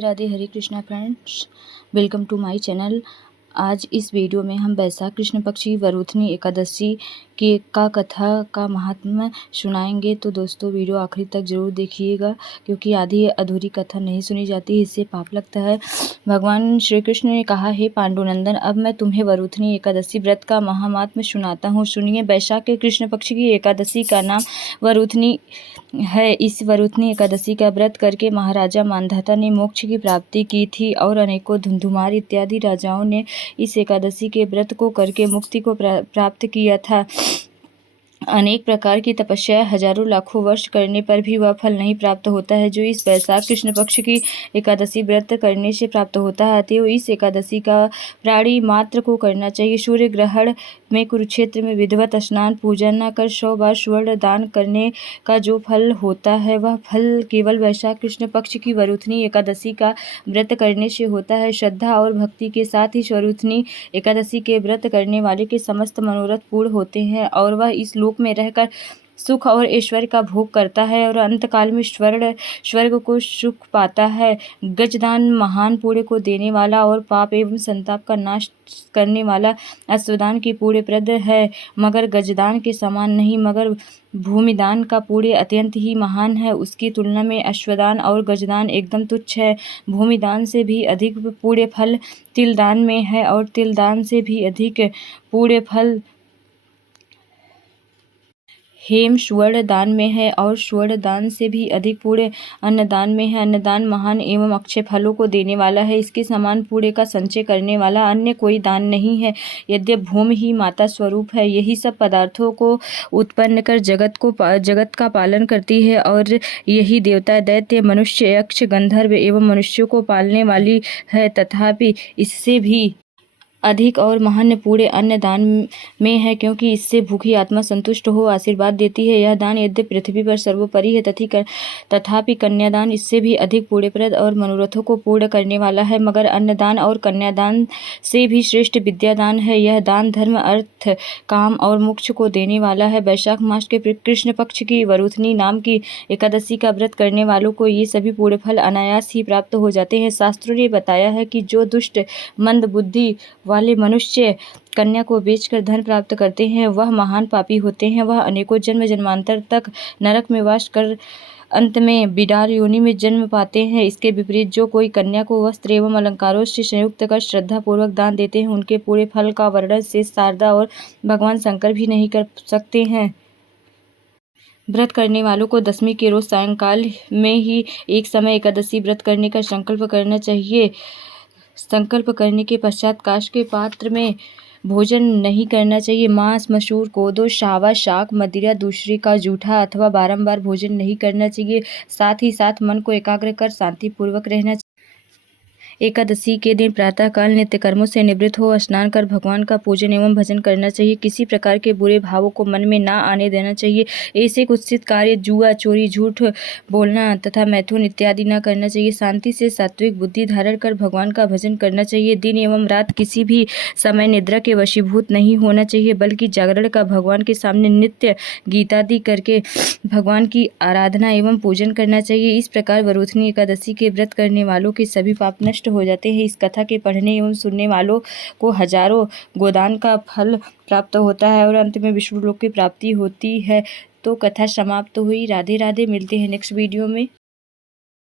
Radhe Hare Krishna friends, welcome to my channel. आज इस video में हम वैशाख कृष्ण पक्ष की वरुथनी एकादशी के कथा का महात्म्य सुनाएंगे। तो दोस्तों वीडियो आखिरी तक जरूर देखिएगा, क्योंकि आधी अधूरी कथा नहीं सुनी जाती, इससे पाप लगता है। भगवान श्री कृष्ण ने कहा, हे पांडुनंदन, अब मैं तुम्हें वरुथनी एकादशी व्रत का महात्म्य सुनाता हूँ। सुनिए। वैशाख के कृष्ण पक्ष की एकादशी का नाम वरुथनी है। इस वरुथनी एकादशी का व्रत करके महाराजा मांधाता ने मोक्ष की प्राप्ति की थी और अनेकों धुंधुमार इत्यादि राजाओं ने इस एकादशी के व्रत को करके मुक्ति को प्राप्त किया था। अनेक प्रकार की तपस्या हजारों लाखों वर्ष करने पर भी वह फल नहीं प्राप्त होता है जो इस वैशाख कृष्ण पक्ष की एकादशी व्रत करने से प्राप्त होता है। अतएव इस एकादशी का प्राणी मात्र को करना चाहिए। सूर्य ग्रहण में कुरुक्षेत्र में विधिवत स्नान पूजन न कर 100 बार स्वर्ण दान करने का जो फल होता है, वह फल केवल वैशाख कृष्ण पक्ष की वरुथनी एकादशी का व्रत करने से होता है। श्रद्धा और भक्ति के साथ ही वरुथनी एकादशी के व्रत करने वाले के समस्त मनोरथ पूर्ण होते हैं और वह इस लोक में रहकर सुख और ऐश्वर्य का भोग करता है और अंतकाल में स्वर्ग को सुख पाता है। गजदान महान पुण्य को देने वाला और पाप एवं संताप का नाश करने वाला अश्वदान की पुण्य प्रद है, मगर गजदान के समान नहीं, मगर भूमिदान का पुण्य अत्यंत ही महान है। उसकी तुलना में अश्वदान और गजदान एकदम तुच्छ है। भूमिदान से भी अधिक पुण्य फल तिलदान में है और तिलदान से भी अधिक पुण्य फल हेम स्वर्ण दान में है और स्वर्ण दान से भी अधिक पुण्य अन्नदान में है। अन्नदान महान एवं अक्षय फलों को देने वाला है। इसके समान पुण्य का संचय करने वाला अन्य कोई दान नहीं है। यद्यप भूमि ही माता स्वरूप है, यही सब पदार्थों को उत्पन्न कर जगत का पालन करती है और यही देवता, दैत्य, मनुष्य, यक्ष, गंधर्व एवं मनुष्यों को पालने वाली है। तथापि इससे भी अधिक और महान पुण्य अन्नदान में है, क्योंकि इससे भूखी आत्मा संतुष्ट हो आशीर्वाद देती है। यह दान यद्यपि पृथ्वी पर सर्वोपरि है, तथापि कन्यादान इससे भी अधिक पुण्यप्रद और मनोरथों को पूर्ण करने वाला है। मगर अन्नदान और कन्यादान से भी श्रेष्ठ विद्यादान है। यह दान धर्म, अर्थ, काम और मोक्ष को देने वाला है। वैशाख मास के कृष्ण पक्ष की वरुथनी नाम की एकादशी का व्रत करने वालों को ये सभी पुण्य फल अनायास ही प्राप्त हो जाते हैं। शास्त्रों ने बताया है कि जो दुष्ट मंद बुद्धि वाले मनुष्य कन्या को बेचकर धन प्राप्त करते हैं, वह महान पापी होते हैं। वह अनेकों जन्म जन्मांतर तक नरक में वास कर अंत में बिडाल योनि में जन्म पाते हैं। इसके विपरीत जो कोई कन्या को वस्त्र एवं अलंकारों से संयुक्त कर श्रद्धा पूर्वक दान देते हैं, उनके पूरे फल का वर्णन से शारदा और भगवान शंकर भी नहीं कर सकते हैं। व्रत करने वालों को दशमी के रोज सायंकाल में ही एक समय एकादशी व्रत करने का संकल्प करना चाहिए। संकल्प करने के पश्चात काष्ठ के पात्र में भोजन नहीं करना चाहिए। मांस, मसूर, कोदो, सावा, शाक, मदिरा, दूसरे का जूठा अथवा बारंबार भोजन नहीं करना चाहिए। साथ ही साथ मन को एकाग्र कर शांति पूर्वक रहना चाहिए। एकादशी के दिन प्रातःकाल नित्य कर्मों से निवृत्त हो स्नान कर भगवान का पूजन एवं भजन करना चाहिए। किसी प्रकार के बुरे भावों को मन में ना आने देना चाहिए। ऐसे कुत्सित कार्य, जुआ, चोरी, झूठ बोलना तथा मैथुन इत्यादि न करना चाहिए। शांति से सात्विक बुद्धि धारण कर भगवान का भजन करना चाहिए। दिन एवं रात किसी भी समय निद्रा के वशीभूत नहीं होना चाहिए, बल्कि जागरण का भगवान के सामने नित्य गीतादि करके भगवान की आराधना एवं पूजन करना चाहिए। इस प्रकार वरुथनी एकादशी के व्रत करने वालों के सभी पाप नष्ट हो जाते हैं। इस कथा के पढ़ने एवं सुनने वालों को हजारों गोदान का फल प्राप्त होता है और अंत में विष्णु लोक की प्राप्ति होती है। तो कथा समाप्त हुई। राधे राधे। मिलते हैं नेक्स्ट वीडियो में।